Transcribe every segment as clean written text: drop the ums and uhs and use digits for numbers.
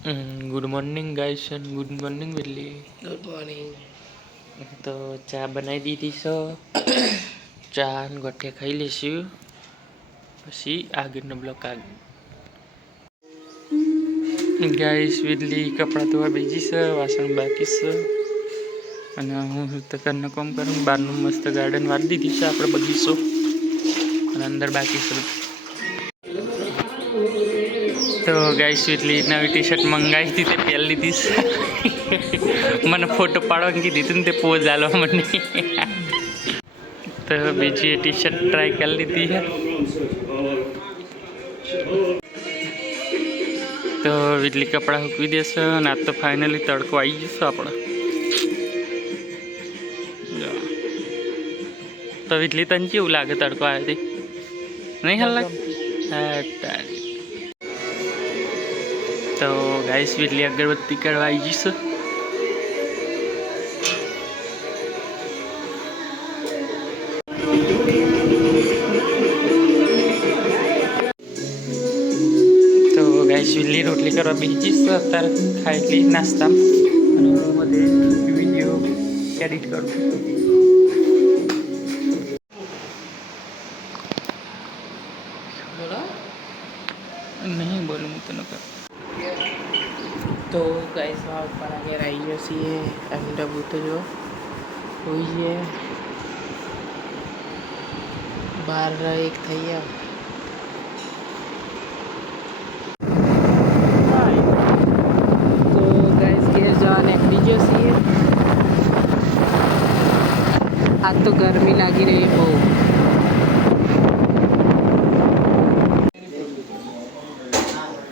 Good morning guys and good morning valley. Good morning. તો ચા બનાવી દીધી છે. ચા અને ગોઠિયા ખાઈ લઈશું પછી આગળનો બ્લોક આગળ. ગાઈસ વેલી કપડાં ધોવા બીજી છે, વાસણ બાકી છે અને હું તો ઘરનું કામ કરું. બહારનું મસ્ત ગાર્ડન વાળી દીધી છે આપણે બગીચો અને અંદર બાકી છે. તો ગાઈસ એટલી નવી ટી શર્ટ મંગાવી હતી તે પહેરી લીધી છે. મને ફોટો પાડવાનું કીધી હતી ને તે પોઝ આલવા મને. તો બીજી ટી શર્ટ ટ્રાય કરી લીધી છે. તો વીટલી કપડાં સૂકવી દેશે અને આજ તો ફાઇનલી તડકો આવી જશે આપણે. તો વીટલી તને કેવું લાગે તડકો આવ્યો નહીં હાલ લાગે? તો ગાઈસ વીટલી અગરબત્તી કરવા આવી જશે. તો ગાઈસ વીટલી રોટલી કરવા બીજી છે અત્યારે ખાઈ લી નાસ્તા અને હું બધે વિડીયો એડિટ કરું છું. બોલો. નહીં બોલું હું તને કર. તો ગાઈસ ઉપર આગળ આવી ગયો છીએ અને ડબ્બુ તો જો હોઈ છે 12:01 થઈ ગયા. તો ગાઈસ ઘેર જવા નીકળી ગયો છીએ. આજ તો ગરમી લાગી રહી બહુ.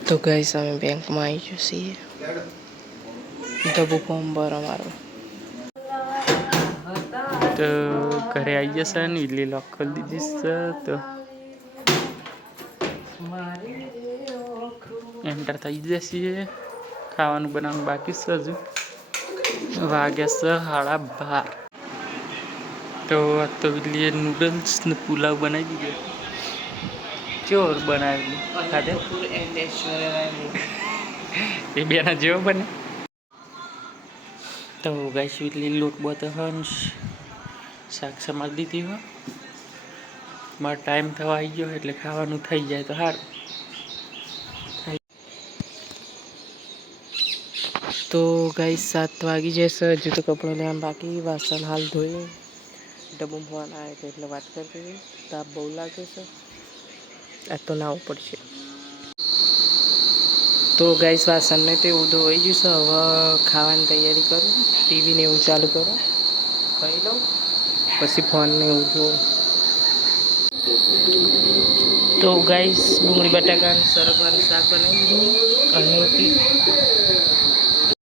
તો ગાઈસ અમે બેંકમાં આવી ગયો છીએ. ડબ્બુ ફોર્મ ભરો મારું. તો ઘરે આવી જશે ને વીટલી લોક ખોલી દીધી છે. તો એન્ટર થઈ જશે. ખાવાનું બનાવવાનું બાકી છે હજુ. વાગ્યા છે 12:30. તો આ તો વીટલીએ નૂડલ્સ ને પુલાવ બનાવી દીધો. ચોર બનાવેલી ખાધે એ બેના જેવો બને. તો ગાઈસ વીટલી લોટ બોતો હંસ શાક સમારી દીધી હોય. મારો ટાઈમ થવા આવી ગયો એટલે ખાવાનું થઈ જાય તો સારું. તો ગાઈસ 7 વાગી જશે. હજુ તો કપડાં લેવાનું બાકી. વાસણ હાલ ધોઈ ડબ્બુ ફોન આવે તો એટલે વાત કરતી. તાપ બહુ લાગે છે. આ તો નાવું પડશે. તો ગાઈસ વાસણને તે એવું ધોવાઈ ગયું છે. હવે ખાવાની તૈયારી કરું. ટીવીને એવું ચાલુ કરું, ખાઈ લઉં પછી ફોનને એવું જોઉં. તો ગાઈસ ડુંગળી બટાકાનું સરગવાનું શાક બનાવી દીધું અને રોટલી.